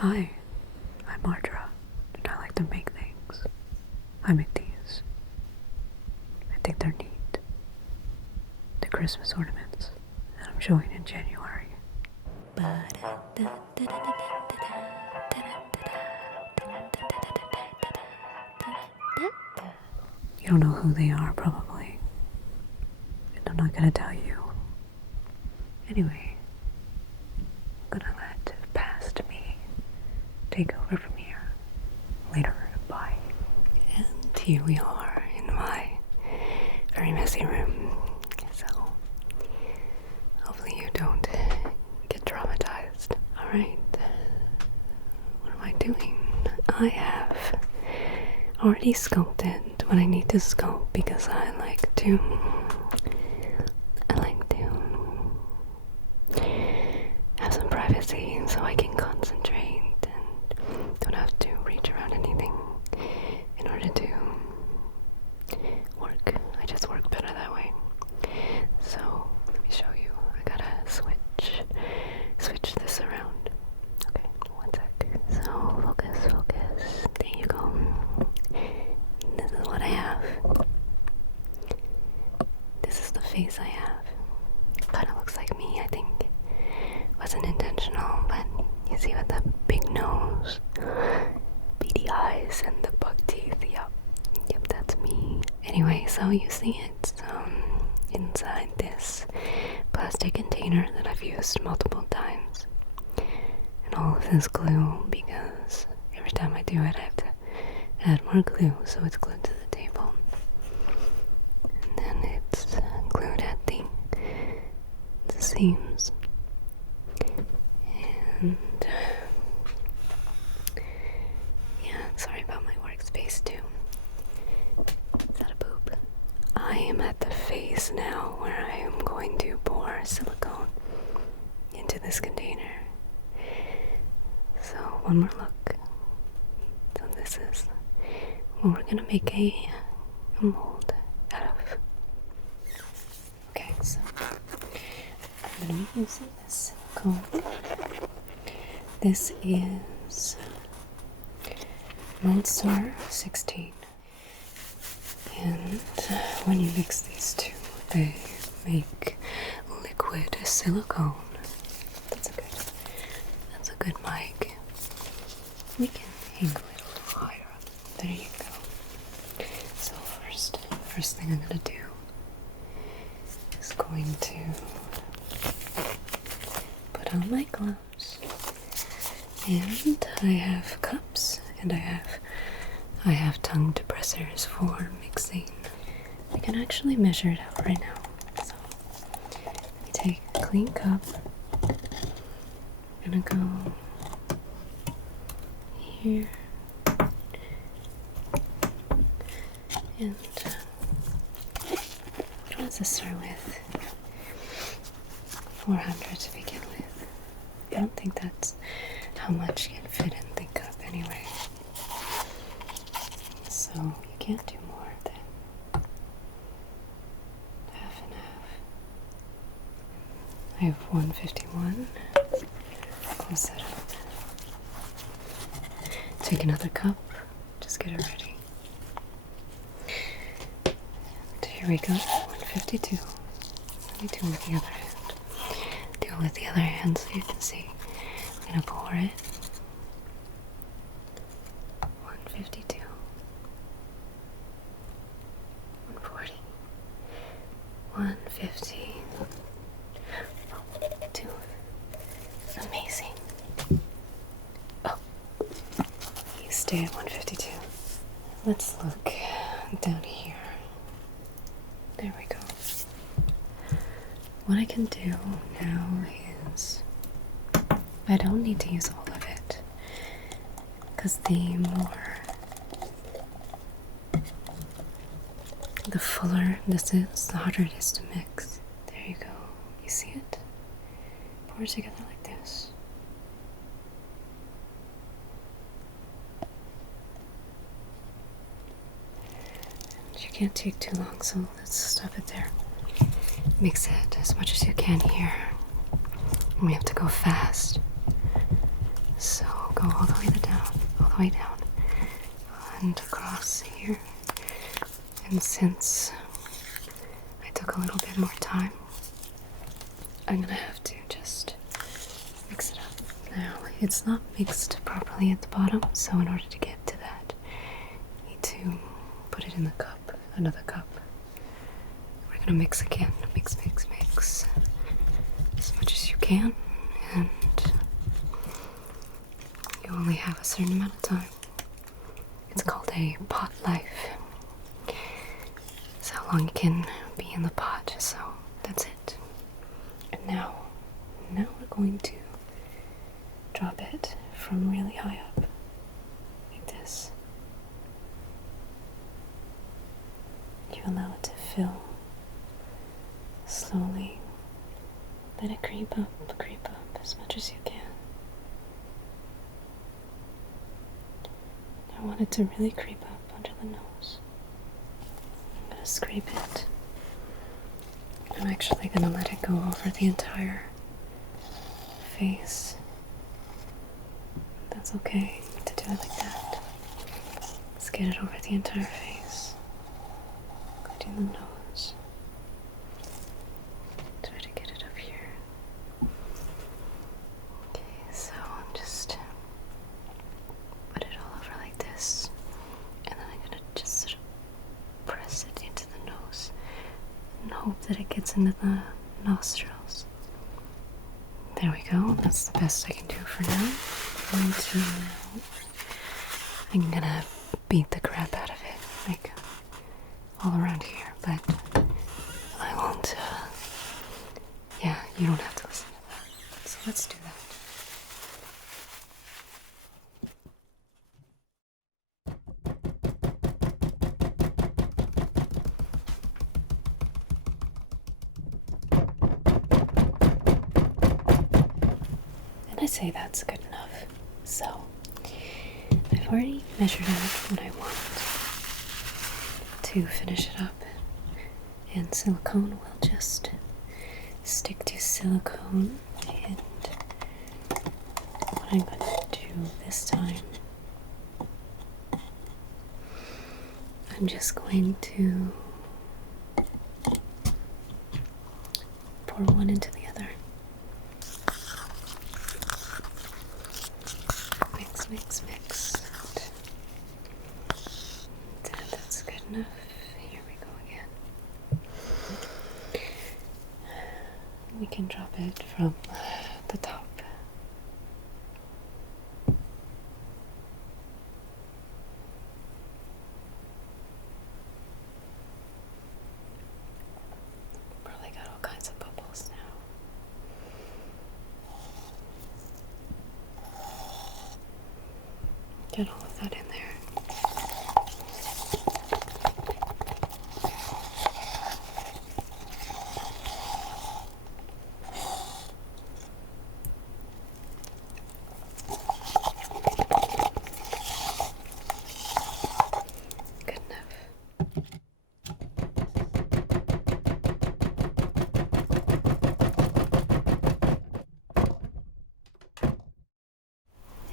Hi, I'm Ardra, and I like to make things. I make these. I think they're neat. The Christmas ornaments that I'm showing in January. You don't know who they are, probably. And I'm not gonna tell you. Anyway, I'm gonna let past me take over from here. Later, bye. And here we are in my very messy room. So, hopefully you don't get traumatized. Alright, what am I doing? I have already sculpted what I need to sculpt because I like to have some privacy so I can concentrate and don't have to reach around anything in order to work. I just work better that way. So let me show you. I gotta switch this around. Okay, one sec. So focus. There you go. This is what I have. This is the face I have. Kind of looks like me, I think. Wasn't intentional, but you see with the big nose, beady eyes, and the buck teeth. Yep, that's me. Anyway, so you see it's inside this plastic container that I've used multiple times, and all of this glue because every time I do it, I have to add more glue, so it's glued to the table, and then it's glued at the seams. And yeah, sorry about my workspace too. Is that a poop? I am at the phase now where I am going to pour silicone into this container. So one more look. So this is what we're gonna make a mold out of. Okay, so I'm gonna be using this silicone. This is Monster 16, and when you mix these two, they make liquid silicone. That's a good mic. We can angle it a little higher up. There you go. So first thing I'm gonna do is going to put on my gloves. And I have cups, and I have tongue depressors for mixing. I can actually measure it out right now. So let me take a clean cup. I'm gonna go here and let's just start with 400 to begin with. I don't think that's how much can fit in the cup anyway. So you can't do more than half and half. I have 151. Close that up. Take another cup. Just get it ready. And here we go. 152. Let me do with the other hand. Do it with the other hand so you can see. I'm gonna pour it. 152. 140. 150. Two. Amazing. Oh. You stay at 152. Let's look down here. There we go. What I can do now is I don't need to use all of it, because the fuller this is, the harder it is to mix. There you go. You see it? Pour it together like this. And you can't take too long, so let's stop it there. Mix it as much as you can here. We have to go fast. So go all the way down, and across here. And since I took a little bit more time, I'm gonna have to just mix it up. Now, it's not mixed properly at the bottom, so in order to get to that, you need to put it in the cup, another cup. We're gonna mix again, mix as much as you can, and you only have a certain amount of time. It's called a pot life. It's how long you can be in the pot, so that's it. And now we're going to drop it from really high up, like this. You allow it to fill slowly. Let it creep up as much as you can. I want it to really creep up under the nose. I'm gonna scrape it. I'm actually gonna let it go over the entire face. That's okay to do it like that. Let's get it over the entire face. Go to the nose. Try to get it up here. Okay, so just put it all over like this. And then I'm gonna just sort of press it into the nose and hope that it gets into the nostrils. There we go. That's the best I can do for now. I'm gonna beat the crap out of it, like all around here, but I won't, yeah, you don't have to listen to that. So let's do that. And I say that's good enough. So, I've already measured out what I want to finish it up, and silicone will just stick to silicone. And what I'm going to do this time, I'm just going to pour one into the other. Mix. That's good enough. Here we go again. We can drop it from the top. Probably got all kinds of bubbles now. Get all of that in there. Good enough.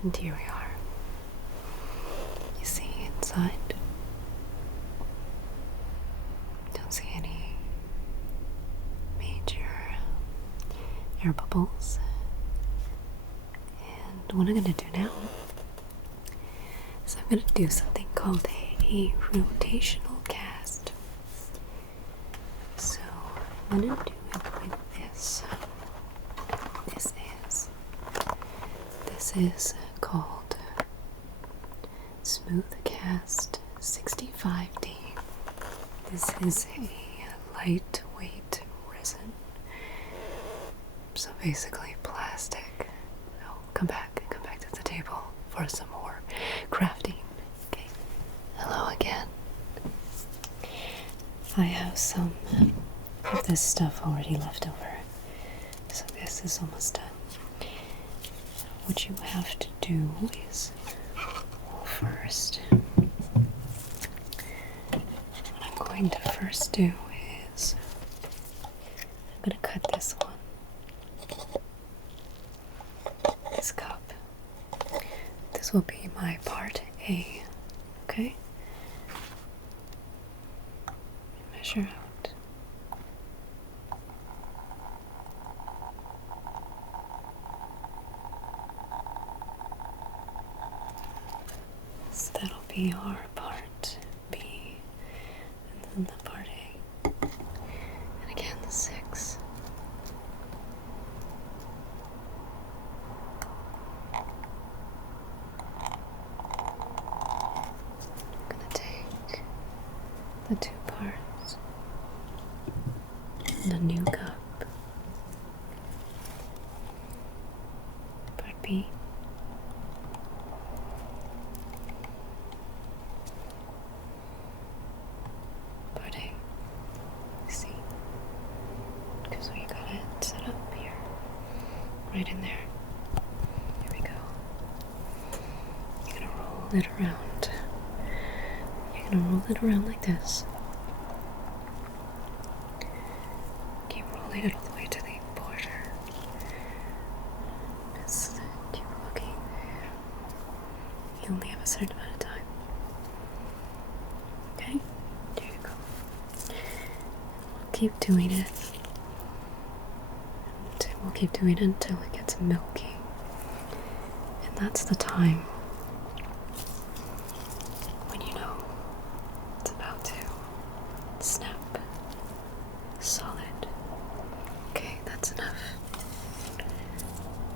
And here we are. You see inside? Don't see any major air bubbles. And what I'm going to do now is I'm going to do something called a rotational cast. So I'm going to do it like this. This is called Smooth Cast 65D. This is a lightweight resin. So basically plastic. I'll come back to the table for some more crafting. Okay. Hello again. I have some of this stuff already left over. So this is almost done. What you have to do is, first, what I'm going to first do is, I'm going to cut this one, this cup. This will be my part A, okay? Measure out. So that'll be our part B, and then the part A. And again, the 6. I'm gonna take the 2 parts and a new cup. Part B. Part A. See? Because we got it set up here. Right in there. Here we go. You're gonna roll it around. You're gonna roll it around like this. Keep rolling it all the way to the border. Just keep looking. You only have a certain amount of time. Okay? There you go. We'll keep doing it. And we'll keep doing it until it gets milky. And that's the time when you know it's about to snap solid. Okay, that's enough.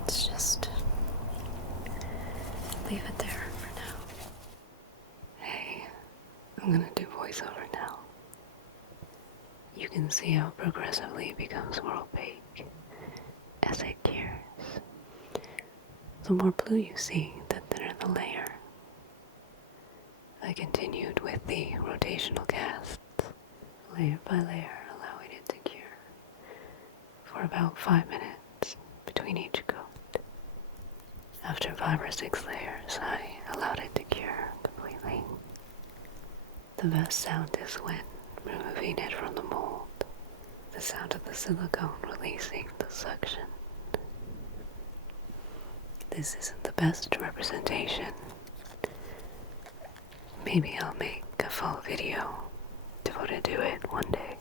Let's just leave it there for now. Hey, I'm gonna do voiceover now. You can see how progressively it becomes more opaque as it cures. The more blue you see, the thinner the layer. I continued with the rotational casts, layer by layer, allowing it to cure for about 5 minutes between each coat. After 5 or 6 layers, I allowed it to cure completely. The best sound is when removing it from the mold, the sound of the silicone releasing the suction. This isn't the best representation. Maybe I'll make a full video devoted to it one day.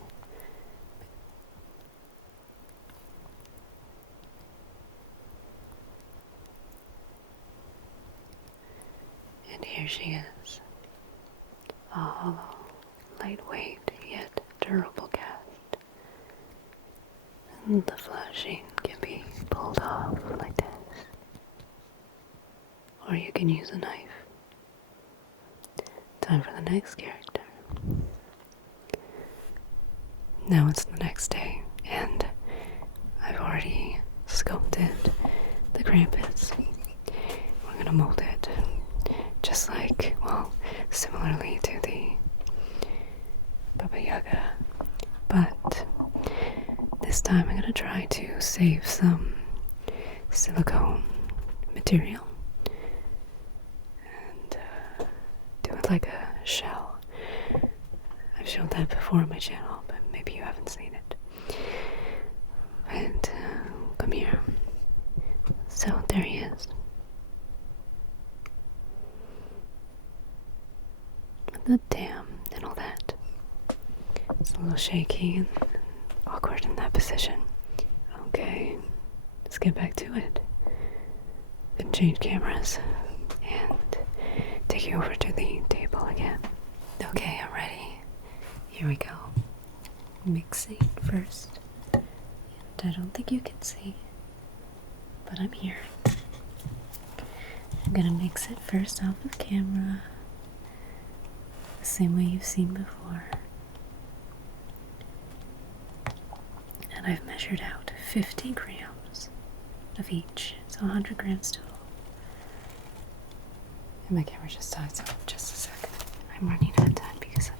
And here she is. A hollow, lightweight, yet durable cast. And the flashing can be pulled off like this. Or you can use a knife. Time for the next character. Now it's the next day, and I've already sculpted the Krampus. We're gonna mold it just like, well, similarly to the Baba Yaga, but this time I'm gonna try to save some silicone material and do it like a shell. I've shown that before on my channel, but maybe you haven't seen it. And come here. So there he is. The dam and all that. It's a little shaky and awkward in that position. Okay, let's get back to it. Then change cameras and take you over to the table again. Okay, I'm ready. Here we go. Mixing first. And I don't think you can see, but I'm here. I'm gonna mix it first off of camera, the same way you've seen before. And I've measured out 50 grams of each, so 100 grams total. And my camera just died, so just a second. I'm running out of time because of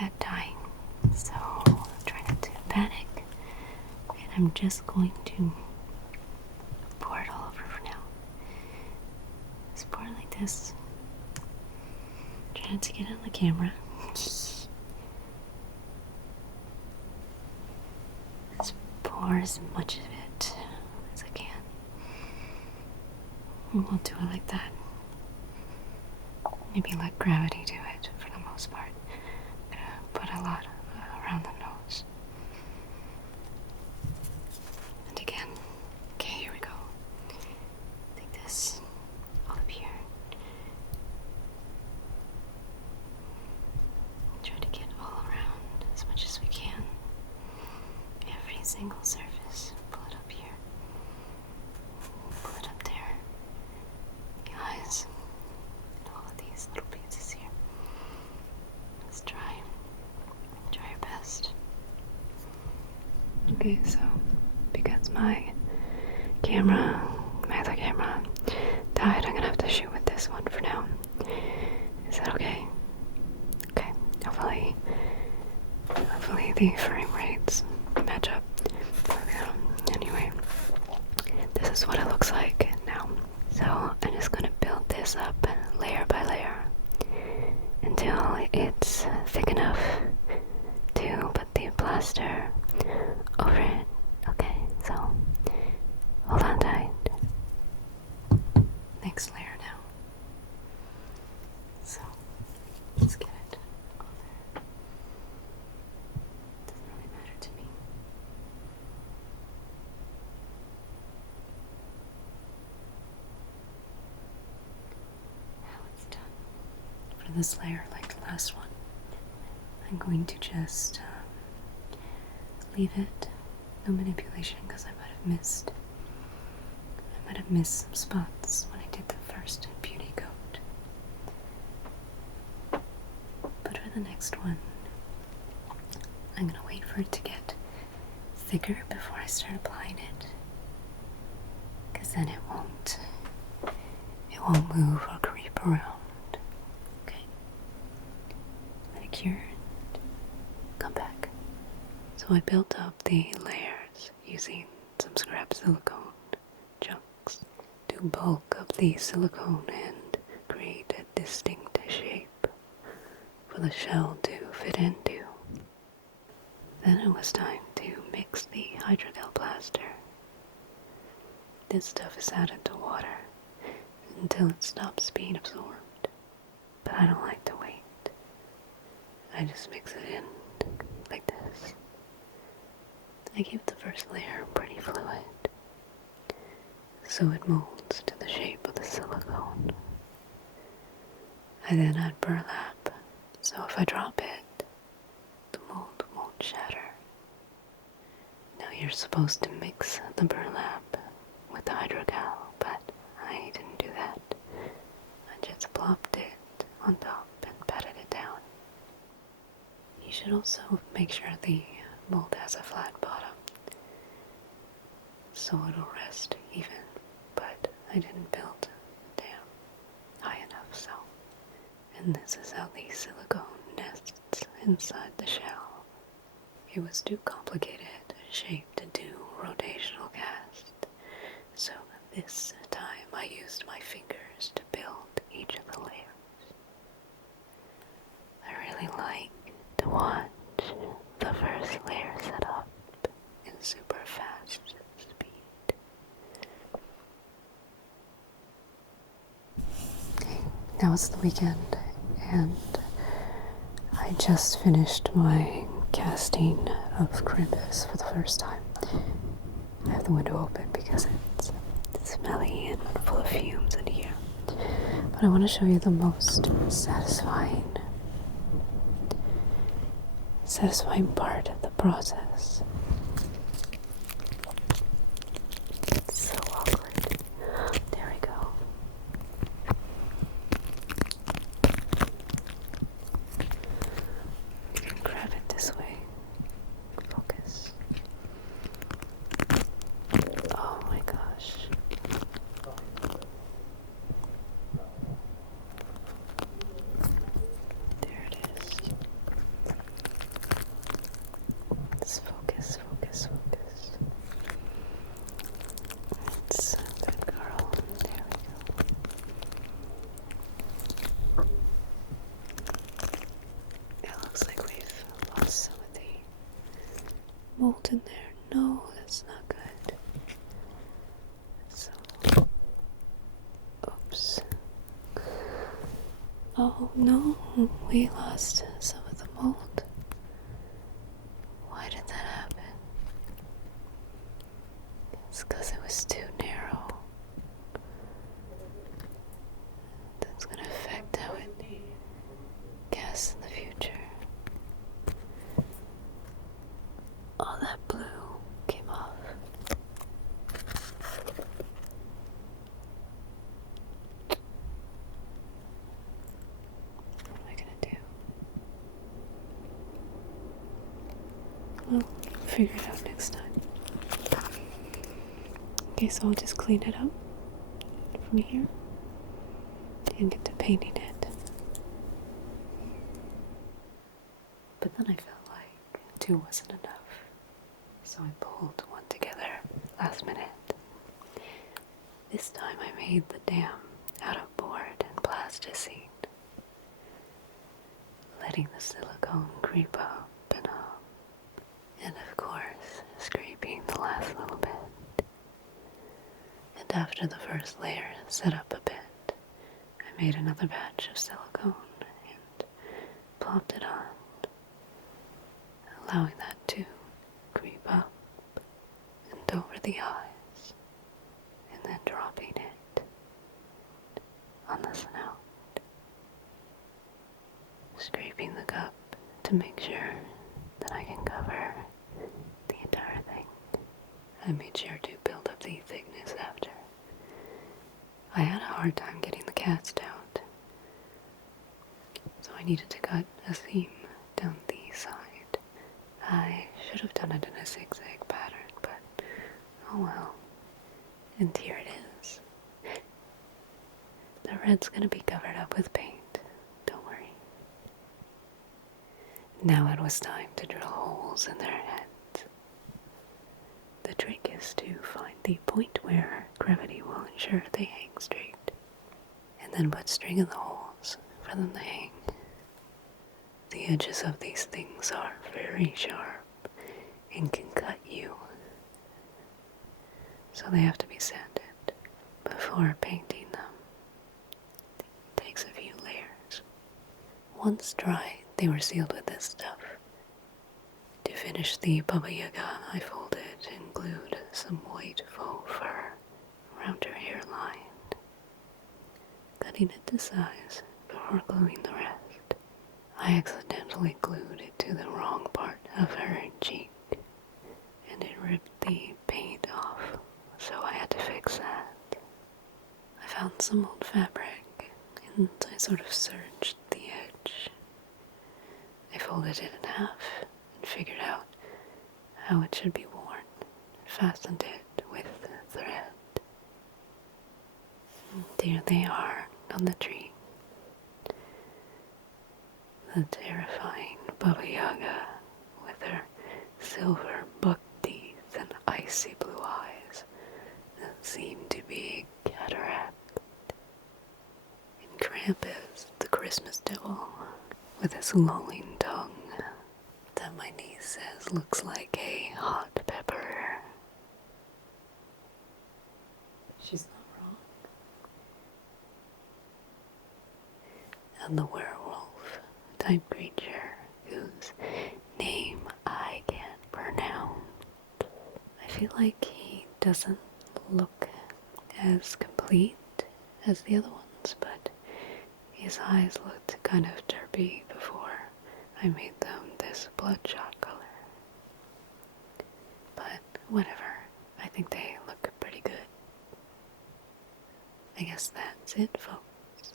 that dying, so try not to panic. And I'm just going to pour it all over for now. Just pour it like this. Try not to get it on the camera. Just pour as much of it as I can. We'll do it like that. Maybe let gravity do it for the most part. I'm gonna put a lot around the nose. And again, okay, here we go. Take this all up here. Try to get all around as much as we can. Every single surface. Pull it up here. Pull it up there. The eyes. All of these little pieces here. Let's try. Try your best. Okay, so because my other camera died, I'm gonna have to shoot with this one for now. Is that okay? Okay. Hopefully the frame rates match up. Anyway, this is what it looks like now. So I'm just gonna build this up layer by layer until it's thick enough to put the plaster over it. Okay, so hold on tight. Next layer now. So let's get it on there. Doesn't really matter to me. Now it's done. For this layer, like the last one, I'm going to just leave it. No manipulation, because I might have missed some spots when I did the first beauty coat. But for the next one, I'm gonna wait for it to get thicker before I start applying it, because then it won't move or creep around. Okay, let it cure and come back. So I built up the layers using some scrap silicone chunks to bulk up the silicone and create a distinct shape for the shell to fit into. Then it was time to mix the hydrogel plaster. This stuff is added to water until it stops being absorbed, but I don't like to wait. I just mix it in like this. I keep the first layer pretty fluid, so it molds to the shape of the silicone. I then add burlap, so if I drop it, the mold won't shatter. Now you're supposed to mix the burlap with the hydrogel, but I didn't do that. I just plopped it on top and patted it down. You should also make sure the mold has a flat bottom, so it'll rest even, but I didn't build it down high enough, so. And this is how the silicone nests inside the shell. It was too complicated a shape to do rotational cast, so this time I used my fingers to build each of the layers. I really like to watch the first layer set up in super fast speed. Okay, now it's the weekend, and I just finished my casting of CRINGE for the first time. I have the window open because it's smelly and full of fumes in here. But I want to show you the most satisfying part of the process. It's so awkward. There we go. You can grab it this way. Focus. Oh my gosh. There it is. Let's focus Oh no, we lost some of the mold. Why did that happen? It's because it was too narrow. That's gonna affect how it casts in the future. All that blue came off. What am I gonna do? Well, figure it out next time. Okay, so I'll just clean it up from here and get to painting it. But then I felt like 2 wasn't enough, so I pulled 1 together last minute. This time I made the dam out of board and plasticine, letting the silicone creep up and up, and of course scraping the last little bit. And after the first layer set up a bit, I made another batch of silicone and plopped it on, allowing that to creep up and over the eyes, and then dropping it on the snout, scraping the cup to make sure that I can cover the entire thing. I made sure to build up the thickness after. I had a hard time getting the cast out, so I needed to cut a seam down the side. I should have done it in a zigzag pattern, but oh well. And here it is. The red's gonna be covered up with paint, don't worry. Now it was time to drill holes in their heads. The trick is to find the point where gravity will ensure they hang straight, and then put string in the holes for them to hang. The edges of these things are very sharp and can cut you, so they have to be sanded before painting them. It takes a few layers. Once dry, they were sealed with this stuff. To finish the Baba Yaga, I folded and glued some white faux fur around her hairline, cutting it to size before gluing the rest. I accidentally glued it to the wrong part of her cheek, and it ripped the paint off, so I had to fix that. I found some old fabric, and I sort of serged the edge. I folded it in half and figured out how it should be worn, and fastened it with thread. And there they are on the tree. The terrifying Baba Yaga with her silver buck teeth and icy blue eyes that seem to be cataract. And Krampus, the Christmas devil, with his lolling tongue that my niece says looks like a hot pepper. She's not wrong. And the werewolf type creature whose name I can't pronounce. I feel like he doesn't look as complete as the other ones, but his eyes looked kind of derpy before I made them this bloodshot color. But whatever, I think they look pretty good. I guess that's it, folks.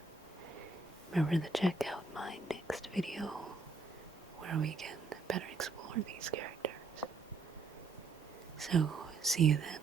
Remember to check out my next video where we can better explore these characters. So, see you then.